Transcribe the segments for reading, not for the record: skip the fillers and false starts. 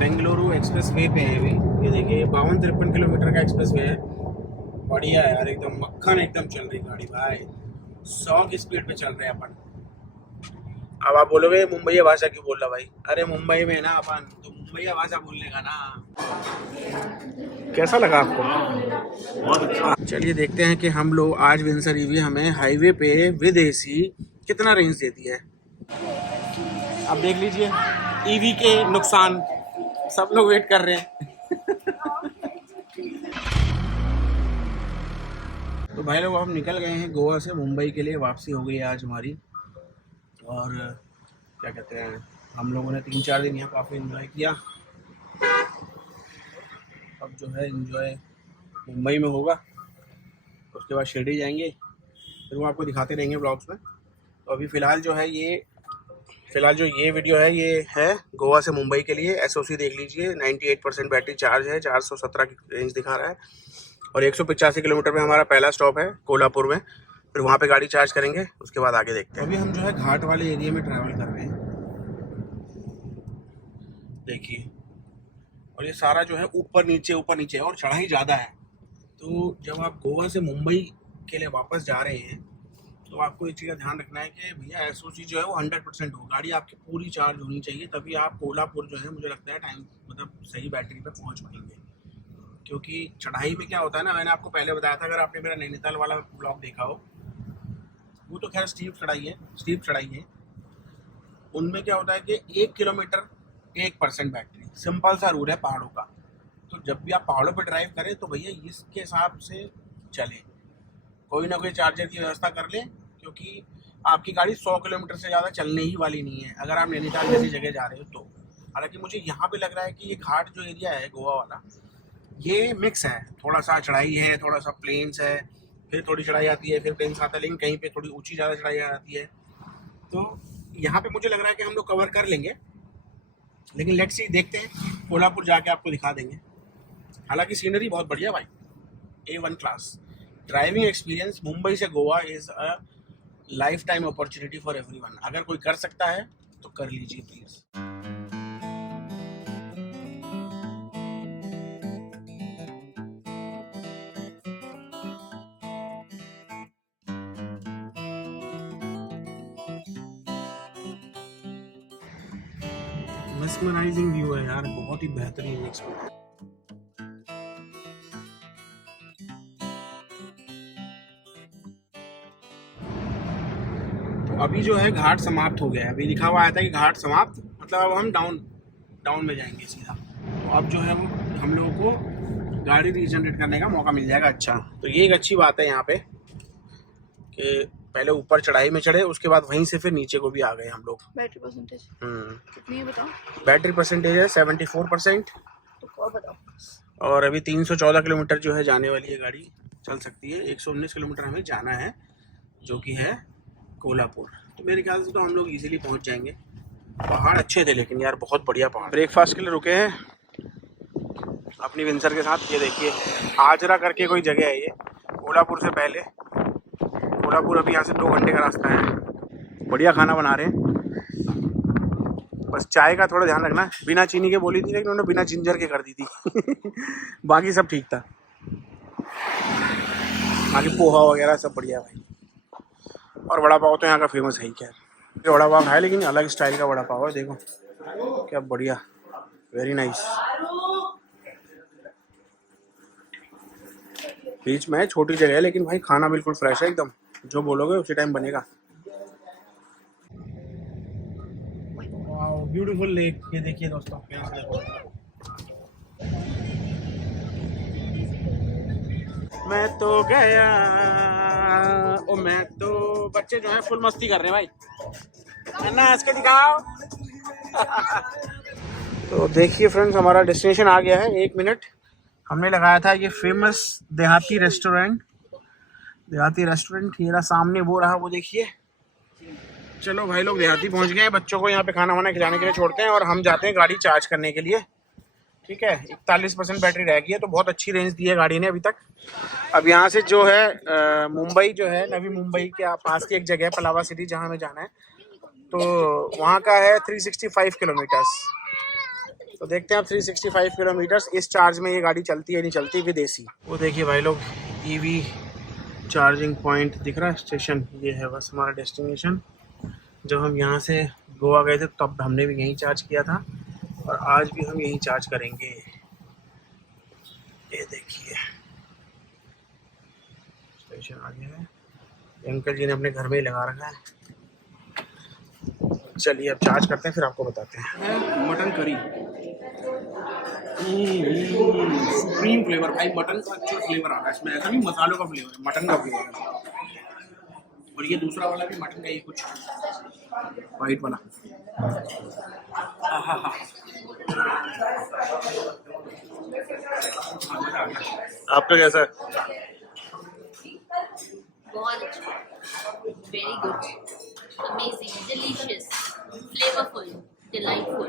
Bengaluru express way पे है अभी। ये देखिए 52-53 किलोमीटर का एक्सप्रेस वे है। बढ़िया है यार, एकदम मक्खन एकदम चल रही गाड़ी भाई, 100 की स्पीड पे चल रहे हैं अपन। अब आप बोलोगे मुंबई भाषा क्यों बोल रहा भाई? अरे मुंबई में ना अपन, तो मुंबई भाषा बोलने का ना। कैसा लगा आपको? बहुत अच्छा। चलिए देखते हैं कि हम लोग आज विंसर ईवी हमें हाईवे पे विद एसी कितना रेंज देती है। आप देख लीजिए ईवी के नुकसान, सब लोग वेट कर रहे हैं। तो भाई लोग हम निकल गए हैं गोवा से मुंबई के लिए, वापसी हो गई है आज हमारी। और क्या कहते हैं, हम लोगों ने 3-4 दिन यहाँ काफ़ी इन्जॉय किया। अब जो है इन्जॉय मुंबई में होगा, उसके बाद शिरडी जाएंगे, फिर वो आपको दिखाते रहेंगे ब्लॉग्स में। तो अभी फ़िलहाल जो ये वीडियो है ये है गोवा से मुंबई के लिए। एसओसी देख लीजिए, 98% बैटरी चार्ज है, 417 की रेंज दिखा रहा है और 185 किलोमीटर में हमारा पहला स्टॉप है कोल्हापुर में। फिर वहाँ पे गाड़ी चार्ज करेंगे, उसके बाद आगे देखते हैं। अभी हम जो है घाट वाले एरिया में ट्रैवल कर रहे हैं, देखिए। और ये सारा जो है ऊपर नीचे और चढ़ाई ज़्यादा है। तो जब आप गोवा से मुंबई के लिए वापस जा रहे हैं तो आपको इस चीज़ का ध्यान रखना है कि भैया एसओसी जो है वो 100% हो, गाड़ी आपकी पूरी चार्ज होनी चाहिए, तभी आप कोल्हापुर जो है मुझे लगता है टाइम मतलब सही बैटरी पे पहुंच पाएंगे। क्योंकि चढ़ाई में क्या होता है ना, मैंने आपको पहले बताया था, अगर आपने मेरा नैनीताल वाला ब्लॉग देखा हो, वो तो खैर स्टीप चढ़ाई है। उनमें क्या होता है कि 1 किलोमीटर 1% बैटरी, सिंपल सा रूल है पहाड़ों का। तो जब भी आप पहाड़ों पर ड्राइव करें तो भैया इसके हिसाब से चलें, कोई ना कोई चार्जर की व्यवस्था कर लें, क्योंकि आपकी गाड़ी 100 किलोमीटर से ज़्यादा चलने ही वाली नहीं है अगर आप नैनीताल जैसी जगह जा रहे हो तो। हालांकि मुझे यहाँ पे लग रहा है कि ये घाट जो एरिया है गोवा वाला, ये मिक्स है, थोड़ा सा चढ़ाई है, थोड़ा सा प्लेन्स है, फिर थोड़ी चढ़ाई आती है, फिर प्लेन्स आता है, लेकिन कहीं पे थोड़ी ऊंची ज़्यादा चढ़ाई आती है। तो यहाँ पे मुझे लग रहा है कि हम लोग कवर कर लेंगे, लेकिन लेट्स सी, देखते हैं, कोल्हापुर जाके आपको दिखा देंगे। हालांकि सीनरी बहुत बढ़िया भाई, A1 class. Driving experience Mumbai से Goa is a life time opportunity for everyone. अगर कोई कर सकता है तो कर लीजिए प्लीज़। मेस्मराइजिंग व्यू है यार, बहुत ही बेहतरीन एक्सपीरियंस। तो अभी जो है घाट समाप्त हो गया है, अभी लिखा हुआ आया था कि घाट समाप्त, मतलब अब हम डाउन में जाएंगे सीधा। तो अब जो है वो हम लोगों को गाड़ी रीजनरेट करने का मौका मिल जाएगा। अच्छा, तो ये एक अच्छी बात है यहाँ पे कि पहले ऊपर चढ़ाई में चढ़े, उसके बाद वहीं से फिर नीचे को भी आ गए हम लोग। बैटरी परसेंटेज कितनी है बताओ? बैटरी परसेंटेज है 74%। तो बताओ। और अभी 314 किलोमीटर जो है जाने वाली है गाड़ी, चल सकती है। 119 किलोमीटर हमें जाना है, जो कि है कोल्हापुर। तो मेरे ख्याल से तो हम लोग इजीली पहुंच जाएंगे। पहाड़ अच्छे थे लेकिन यार, बहुत बढ़िया पहाड़। ब्रेकफास्ट के लिए रुके हैं अपनी विंसर के साथ। ये देखिए आजरा करके कोई जगह है ये, कोल्हापुर से पहले। कोल्हापुर अभी यहाँ से 2 घंटे का रास्ता है। बढ़िया खाना बना रहे हैं, बस चाय का थोड़ा ध्यान रखना। बिना चीनी के बोली थी, लेकिन उन्होंने बिना जिंजर के कर दी थी। बाकी सब ठीक था, बाकी पोहा वगैरह सब बढ़िया भाई। और वड़ा पाव तो यहाँ का फेमस है ही। क्या ये वड़ा पाव है, लेकिन अलग स्टाइल का वड़ा पाव है, देखो क्या बढ़िया, वेरी नाइस। बीच में है, छोटी जगह है, लेकिन भाई खाना बिल्कुल फ्रेश है एकदम, जो बोलोगे उसी टाइम बनेगा। ब्यूटीफुल लेक, ये देखिए दोस्तों, यहाँ से देखो। मैं तो गया ओ, मैं तो, बच्चे जो है फुल मस्ती कर रहे हैं भाई, है ना, हंस के दिखाओ। तो देखिए फ्रेंड्स, हमारा डेस्टिनेशन आ गया है। 1 मिनट, हमने लगाया था ये फेमस देहाती रेस्टोरेंट। ये रहा सामने, वो रहा, वो देखिए। चलो भाई लोग देहाती पहुंच गए हैं, बच्चों को यहाँ पे खाना वाना खिलाने के लिए छोड़ते हैं और हम जाते हैं गाड़ी चार्ज करने के लिए। ठीक है, 41% बैटरी रह गई है, तो बहुत अच्छी रेंज दी है गाड़ी ने अभी तक। अब यहाँ से जो है मुंबई जो है, नवी मुंबई के पास की एक जगह है पलावा सिटी, जहाँ हमें जाना है। तो वहाँ का है 365 किलोमीटर्स। तो देखते हैं आप 365 किलोमीटर्स इस चार्ज में ये गाड़ी चलती है नहीं चलती विद एसी। वो देखिए भाई लोग, ईवी चार्जिंग पॉइंट दिख रहा है, स्टेशन ये है बस हमारा डेस्टिनेशन। जब हम यहाँ से गोवा गए थे तब हमने भी यहीं चार्ज किया था और आज भी हम यहीं चार्ज करेंगे। ये देखिए स्टेशन आ गया है, अंकल जी ने अपने घर में ही लगा रखा है। चलिए अब चार्ज करते हैं फिर आपको बताते हैं। मटन करी सुप्रीम फ्लेवर भाई, मटन का अच्छा फ्लेवर आ रहा है इसमें, ऐसा नहीं मसालों का फ्लेवर है, मटन का फ्लेवर है। और ये दूसरा वाला भी मटन का ही कुछ वाइट वाला। आपका कैसा है? बहुत अच्छा, very good, amazing, delicious, flavourful, delightful.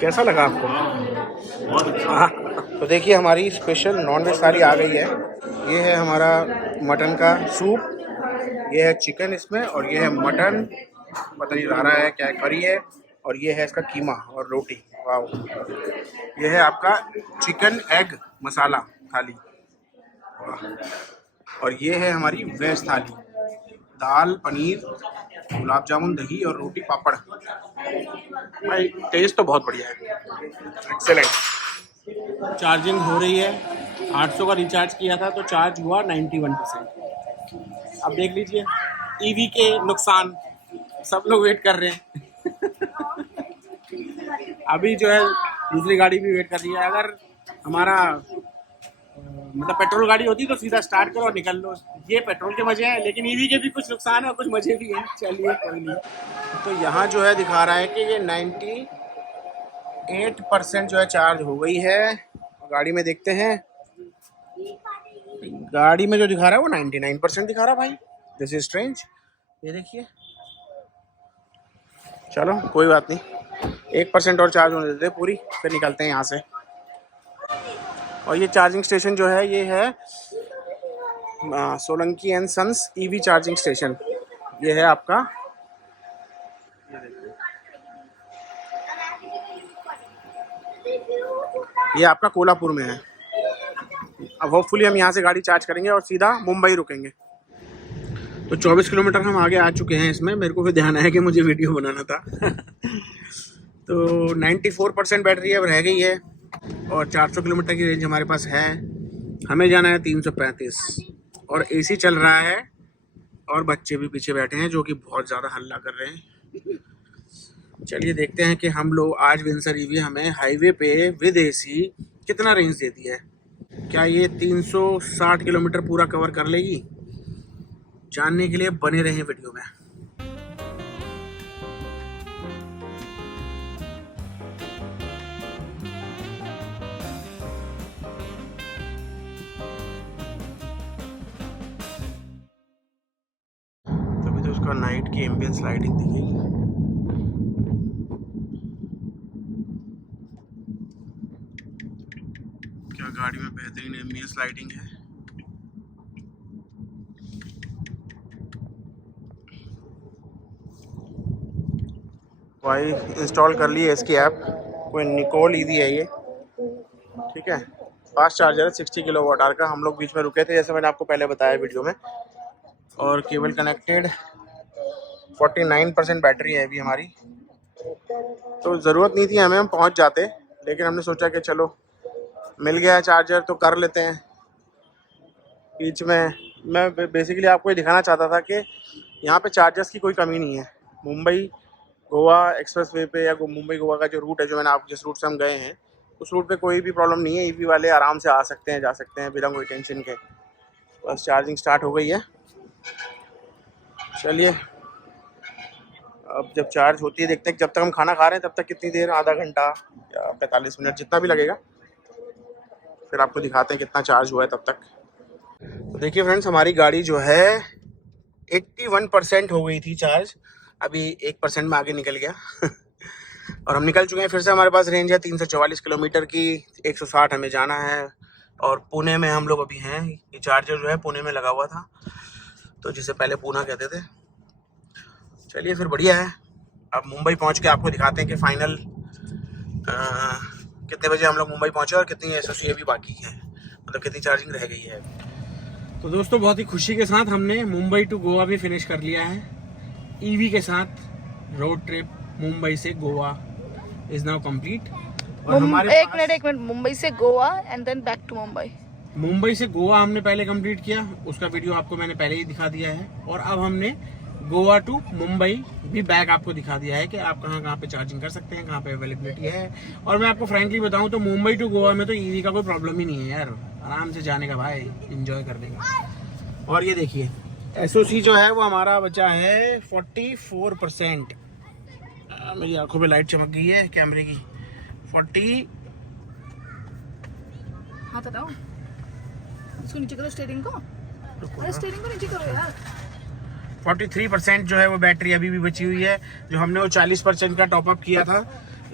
कैसा लगा आपको? बहुत अच्छा। तो देखिए हमारी स्पेशल नॉनवेज थाली आ गई है। ये है हमारा मटन का सूप, ये है चिकन इसमें, और ये है मटन, पता नहीं रारा है क्या है, करी है, और ये है इसका कीमा और रोटी। वाह। ये है आपका चिकन एग मसाला थाली। वाह। और ये है हमारी वेज थाली, दाल, पनीर, गुलाब जामुन, दही और रोटी, पापड़। भाई टेस्ट तो बहुत बढ़िया है, एक्सेलेंट। चार्जिंग हो रही है, 800 का रिचार्ज किया था तो चार्ज हुआ 91%। अब देख लीजिए ईवी के नुकसान, सब लोग वेट कर रहे हैं। अभी जो है दूसरी गाड़ी भी वेट कर रही है। अगर हमारा मतलब पेट्रोल गाड़ी होती तो सीधा स्टार्ट करो और निकल लो। ये पेट्रोल के मजे हैं, लेकिन ईवी के भी कुछ नुकसान है और कुछ मजे भी हैं। चलिए कोई नहीं। तो यहाँ जो है दिखा रहा है कि ये 98% जो है चार्ज हो गई है। गाड़ी में देखते हैं, गाड़ी में जो दिखा रहा है वो 99% दिखा रहा है भाई। This is strange. ये देखिए, चलो कोई बात नहीं, 1% और चार्ज होने देते पूरी, फिर निकलते हैं यहाँ से। और ये चार्जिंग स्टेशन जो है ये है Solanki and sons EV charging station. ये है आपका, ये आपका कोल्हापुर में है। अब होपफुली हम यहाँ से गाड़ी चार्ज करेंगे और सीधा मुंबई रुकेंगे। तो 24 किलोमीटर हम आगे आ चुके हैं इसमें। मेरे को फिर ध्यान आया कि मुझे वीडियो बनाना था। तो 94% बैटरी अब रह गई है और 400 किलोमीटर की रेंज हमारे पास है। हमें जाना है 335 और एसी चल रहा है और बच्चे भी पीछे बैठे हैं जो कि बहुत ज़्यादा हल्ला कर रहे हैं। चलिए देखते हैं कि हम लोग आज विंसर ईवी हमें हाईवे पे विद एसी कितना रेंज देती है। क्या ये 360 किलोमीटर पूरा कवर कर लेगी? जानने के लिए बने रहें वीडियो में। तभी तो उसका नाइट की एम्बियंस लाइटिंग दिखेगी। क्या गाड़ी में बेहतरीन एम्बियंस लाइटिंग है। भाई इंस्टॉल कर ली है इसकी ऐप, कोई निकोल ईवी है ये, ठीक है। फास्ट चार्जर है 60 किलोवाट आवर का। हम लोग बीच में रुके थे जैसे मैंने आपको पहले बताया वीडियो में, और केबल कनेक्टेड। 49% बैटरी है अभी हमारी। तो ज़रूरत नहीं थी हमें, हम पहुंच जाते, लेकिन हमने सोचा कि चलो मिल गया है चार्जर तो कर लेते हैं। बीच में मैं बेसिकली आपको ये दिखाना चाहता था कि यहाँ पे चार्जर्स की कोई कमी नहीं है। मुंबई गोवा एक्सप्रेस वे पे या मुंबई गोवा का जो रूट है, जो मैंने आप जिस रूट से हम गए हैं उस रूट पे कोई भी प्रॉब्लम नहीं है। ईवी वाले आराम से आ सकते हैं, जा सकते हैं बिना कोई टेंशन के। बस चार्जिंग स्टार्ट हो गई है। चलिए अब जब चार्ज होती है देखते हैं। जब तक हम खाना खा रहे हैं तब तक कितनी देर, आधा घंटा या 45 मिनट, जितना भी लगेगा, फिर आपको दिखाते हैं कितना चार्ज हुआ है तब तक। तो देखिए फ्रेंड्स, हमारी गाड़ी जो है 81% हो गई थी चार्ज, अभी 1% में आगे निकल गया। और हम निकल चुके हैं फिर से। हमारे पास रेंज है 344 किलोमीटर की, 160 हमें जाना है। और पुणे में हम लोग अभी हैं। ये चार्जर जो है पुणे में लगा हुआ था, तो जिसे पहले पूना कहते थे। चलिए फिर बढ़िया है। अब मुंबई पहुंच के आपको दिखाते हैं कि फाइनल कितने बजे हम लोग मुंबई पहुंचे और कितनी एसओसी अभी बाकी है, मतलब कितनी चार्जिंग रह गई है। तो दोस्तों बहुत ही खुशी के साथ हमने मुंबई टू गोवा भी फिनिश कर लिया है। ईवी के साथ रोड ट्रिप मुंबई से गोवा इज नाउ कंप्लीट। और हमारे एक मिनट मुंबई से Goa and then back to Mumbai. Mumbai से गोवा हमने पहले कंप्लीट किया, उसका वीडियो आपको मैंने पहले ही दिखा दिया है। और अब हमने गोवा टू मुंबई भी बैक आपको दिखा दिया है कि आप कहाँ पे चार्जिंग कर सकते हैं, कहाँ पे अवेलेबिलिटी है। और मैं आपको फ्रैंकली बताऊं तो मुंबई टू गोवा में तो ईवी का कोई प्रॉब्लम ही नहीं है यार, आराम से जाने का भाई, एंजॉय करने का। और ये देखिए एसओसी जो है वो हमारा बचा है 44%। मेरी आंखों पे लाइट चमक गई है कैमरे की। 40 हाथ हटाओ, इसको नीचे करो स्टीयरिंग को, अरे स्टीयरिंग को नीचे करो यार। 43% जो है वो बैटरी अभी भी बची हुई है। जो हमने वो 40% का टॉपअप किया था,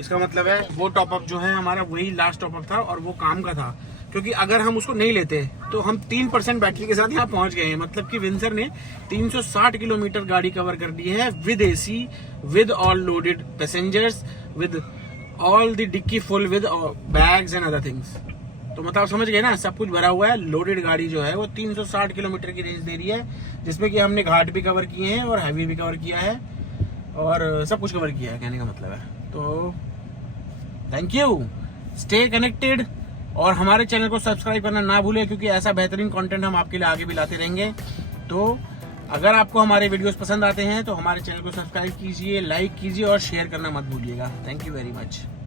इसका मतलब है वो टॉपअप जो है हमारा वही लास्ट टॉपअप था और वो काम का था। क्योंकि अगर हम उसको नहीं लेते तो हम 3% बैटरी के साथ यहाँ पहुंच गए हैं। मतलब कि विंसर ने 360 किलोमीटर गाड़ी कवर कर दी है with AC, with all loaded passengers, with all the dickey full with bags and other things. तो मतलब समझ गए ना, सब कुछ भरा हुआ है। लोडेड गाड़ी जो है वो 360 किलोमीटर की रेंज दे रही है, जिसमें कि हमने घाट भी कवर किए हैं और हैवी भी कवर किया है और सब कुछ कवर किया है, कहने का मतलब है। तो थैंक यू, स्टे कनेक्टेड और हमारे चैनल को सब्सक्राइब करना ना भूलें, क्योंकि ऐसा बेहतरीन कंटेंट हम आपके लिए आगे भी लाते रहेंगे। तो अगर आपको हमारे वीडियोस पसंद आते हैं तो हमारे चैनल को सब्सक्राइब कीजिए, लाइक कीजिए और शेयर करना मत भूलिएगा। Thank you very much.